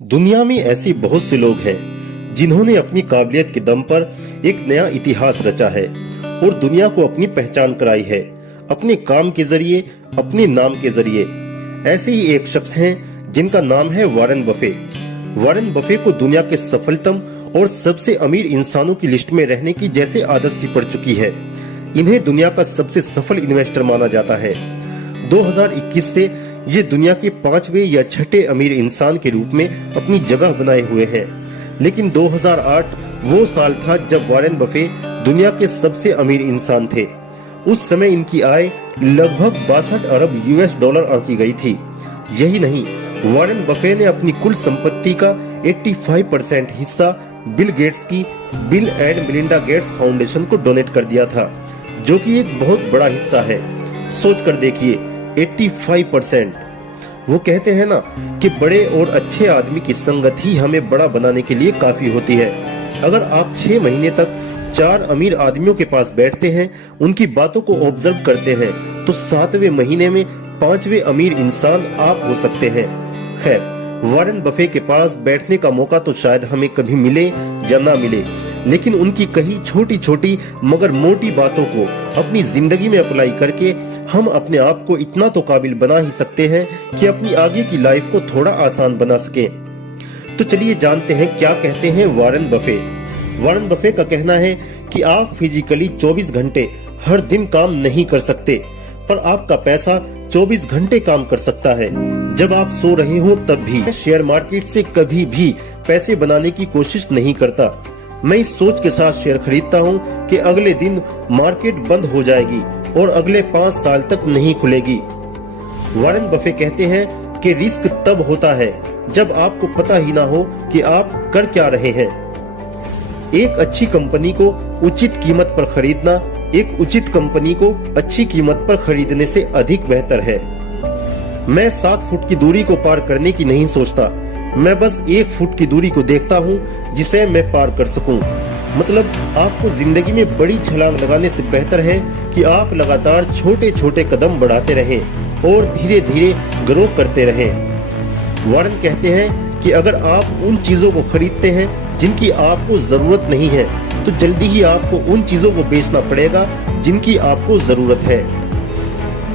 दुनिया में ऐसे बहुत से लोग हैं जिन्होंने अपनी काबिलियत के दम पर एक नया इतिहास रचा है और दुनिया को अपनी पहचान कराई है, अपने काम के जरिए, अपने नाम के जरिए। ऐसे ही एक शख्स हैं जिनका नाम है वॉरेन बफे। वॉरेन बफे को दुनिया के सफलतम और सबसे अमीर इंसानों की लिस्ट में रहने की जैसे आदत सी पड़ चुकी है। इन्हें दुनिया का सबसे सफल इन्वेस्टर माना जाता है। 2021 से ये दुनिया के 5वें या 6ठे अमीर इंसान के रूप में अपनी जगह बनाए हुए हैं। लेकिन 2008 वो साल था जब वॉरेन बफे दुनिया के सबसे अमीर इंसान थे। उस समय इनकी आय लगभग 62 अरब यूएस डॉलर आंकी गई थी। यही नहीं, वॉरेन बफे ने अपनी कुल संपत्ति का 85% हिस्सा बिल गेट्स की bill and Melinda Gates foundation को डोनेट कर दिया था, जो कि एक बहुत बड़ा हिस्सा है। सोच कर देखिए, 85%। वो कहते हैं ना कि बड़े और अच्छे आदमी की संगत ही हमें बड़ा बनाने के लिए काफी होती है। अगर आप 6 महीने तक 4 अमीर आदमियों के पास बैठते हैं, उनकी बातों को ऑब्जर्व करते हैं, तो 7वें महीने में 5वें अमीर इंसान आप हो सकते हैं। खैर, वॉरेन बफे के पास बैठने का मौका तो शायद हमें कभी मिले या ना मिले, लेकिन उनकी कही छोटी छोटी मगर मोटी बातों को अपनी जिंदगी में अप्लाई करके हम अपने आप को इतना तो काबिल बना ही सकते हैं कि अपनी आगे की लाइफ को थोड़ा आसान बना सकें। तो चलिए जानते हैं क्या कहते हैं वॉरेन बफे। वॉरेन बफे का कहना है कि आप फिजिकली 24 घंटे हर दिन काम नहीं कर सकते, पर आपका पैसा 24 घंटे काम कर सकता है। जब आप सो रहे हो तब भी। शेयर मार्केट से कभी भी पैसे बनाने की कोशिश नहीं करता। मैं इस सोच के साथ शेयर खरीदता हूँ कि अगले दिन मार्केट बंद हो जाएगी और अगले 5 साल तक नहीं खुलेगी। वॉरेन बफे कहते हैं कि रिस्क तब होता है जब आपको पता ही ना हो कि आप कर क्या रहे हैं। एक अच्छी कंपनी को उचित कीमत पर खरीदना एक उचित कंपनी को अच्छी कीमत पर खरीदने से अधिक बेहतर है। मैं 7 फुट की दूरी को पार करने की नहीं सोचता, मैं बस 1 फुट की दूरी को देखता हूँ जिसे मैं पार कर सकूं। मतलब आपको जिंदगी में बड़ी छलांग लगाने से बेहतर है कि आप लगातार छोटे छोटे कदम बढ़ाते रहें और धीरे धीरे ग्रो करते रहें। वॉरेन कहते हैं कि अगर आप उन चीजों को खरीदते हैं जिनकी आपको जरूरत नहीं है, तो जल्दी ही आपको उन चीजों को बेचना पड़ेगा जिनकी आपको जरूरत है।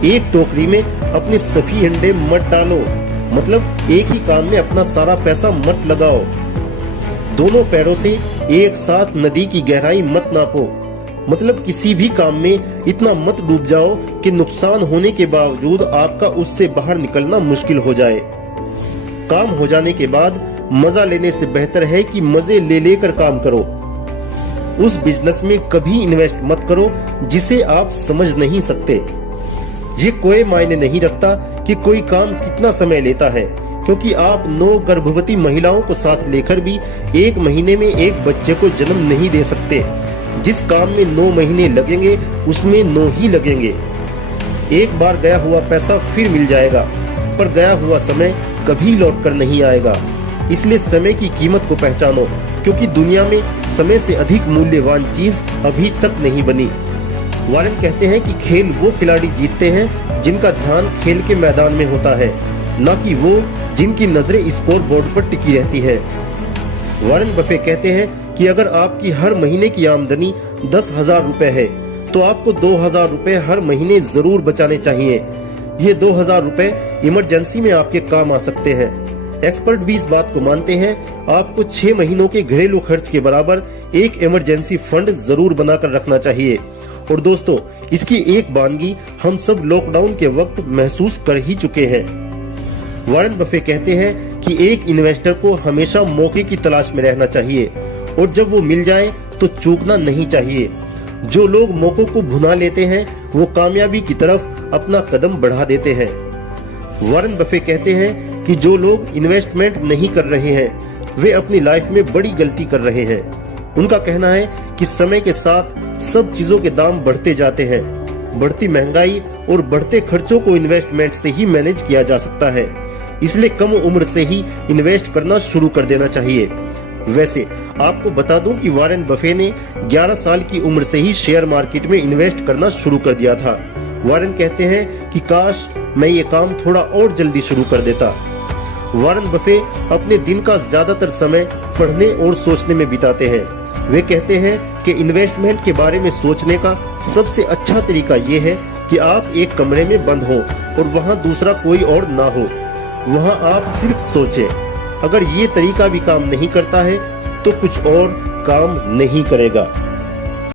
एक टोकरी में अपने सभी अंडे मत डालो, मतलब एक ही काम में अपना सारा पैसा मत लगाओ। दोनों पैरों से एक साथ नदी की गहराई मत नापो, मतलब किसी भी काम में इतना मत डूब जाओ कि नुकसान होने के बावजूद आपका उससे बाहर निकलना मुश्किल हो जाए। काम हो जाने के बाद मजा लेने से बेहतर है कि मजे ले लेकर काम करो। उस बिजनेस में कभी इन्वेस्ट मत करो जिसे आप समझ नहीं सकते। ये कोई मायने नहीं रखता कि कोई काम कितना समय लेता है, क्योंकि आप 9 गर्भवती महिलाओं को साथ लेकर भी 1 महीने में एक बच्चे को जन्म नहीं दे सकते। जिस काम में 9 महीने लगेंगे उसमें 9 ही लगेंगे। एक बार गया हुआ पैसा फिर मिल जाएगा, पर गया हुआ समय कभी लौट कर नहीं आएगा। इसलिए समय की कीमत को पहचानो, क्योंकि दुनिया में समय से अधिक मूल्यवान चीज अभी तक नहीं बनी। वॉरेन कहते हैं कि खेल वो खिलाड़ी जीतते हैं जिनका ध्यान खेल के मैदान में होता है, न कि वो जिनकी नजरें स्कोर बोर्ड पर टिकी रहती है। वॉरेन बफे कहते हैं कि अगर आपकी हर महीने की आमदनी 10,000 रुपए है, तो आपको 2,000 रुपए हर महीने जरूर बचाने चाहिए। ये 2,000 रुपए इमरजेंसी में आपके काम आ सकते हैं। एक्सपर्ट भी इस बात को मानते हैं, आपको 6 महीनों के घरेलू खर्च के बराबर एक इमरजेंसी फंड जरूर बनाकर रखना चाहिए। और दोस्तों, इसकी एक वानगी हम सब लॉकडाउन के वक्त महसूस कर ही चुके हैं। वॉरेन बफे कहते हैं कि एक इन्वेस्टर को हमेशा मौके की तलाश में रहना चाहिए, और जब वो मिल जाए तो चूकना नहीं चाहिए। जो लोग मौकों को भुना लेते हैं, वो कामयाबी की तरफ अपना कदम बढ़ा देते हैं। वॉरेन बफे कहते हैं कि जो लोग इन्वेस्टमेंट नहीं कर रहे हैं, वे अपनी लाइफ में बड़ी गलती कर रहे हैं। उनका कहना है कि समय के साथ सब चीजों के दाम बढ़ते जाते हैं। बढ़ती महंगाई और बढ़ते खर्चों को इन्वेस्टमेंट से ही मैनेज किया जा सकता है, इसलिए कम उम्र से ही इन्वेस्ट करना शुरू कर देना चाहिए। वैसे आपको बता दूं कि वॉरेन बफे ने 11 साल की उम्र से ही शेयर मार्केट में इन्वेस्ट करना शुरू कर दिया था। वॉरेन कहते हैं कि काश मैं ये काम थोड़ा और जल्दी शुरू कर देता। वॉरेन बफे अपने दिन का ज्यादातर समय पढ़ने और सोचने में बिताते हैं। वे कहते हैं कि इन्वेस्टमेंट के बारे में सोचने का सबसे अच्छा तरीका ये है कि आप एक कमरे में बंद हो और वहाँ दूसरा कोई और ना हो। वहाँ आप सिर्फ सोचें। अगर ये तरीका भी काम नहीं करता है तो कुछ और काम नहीं करेगा।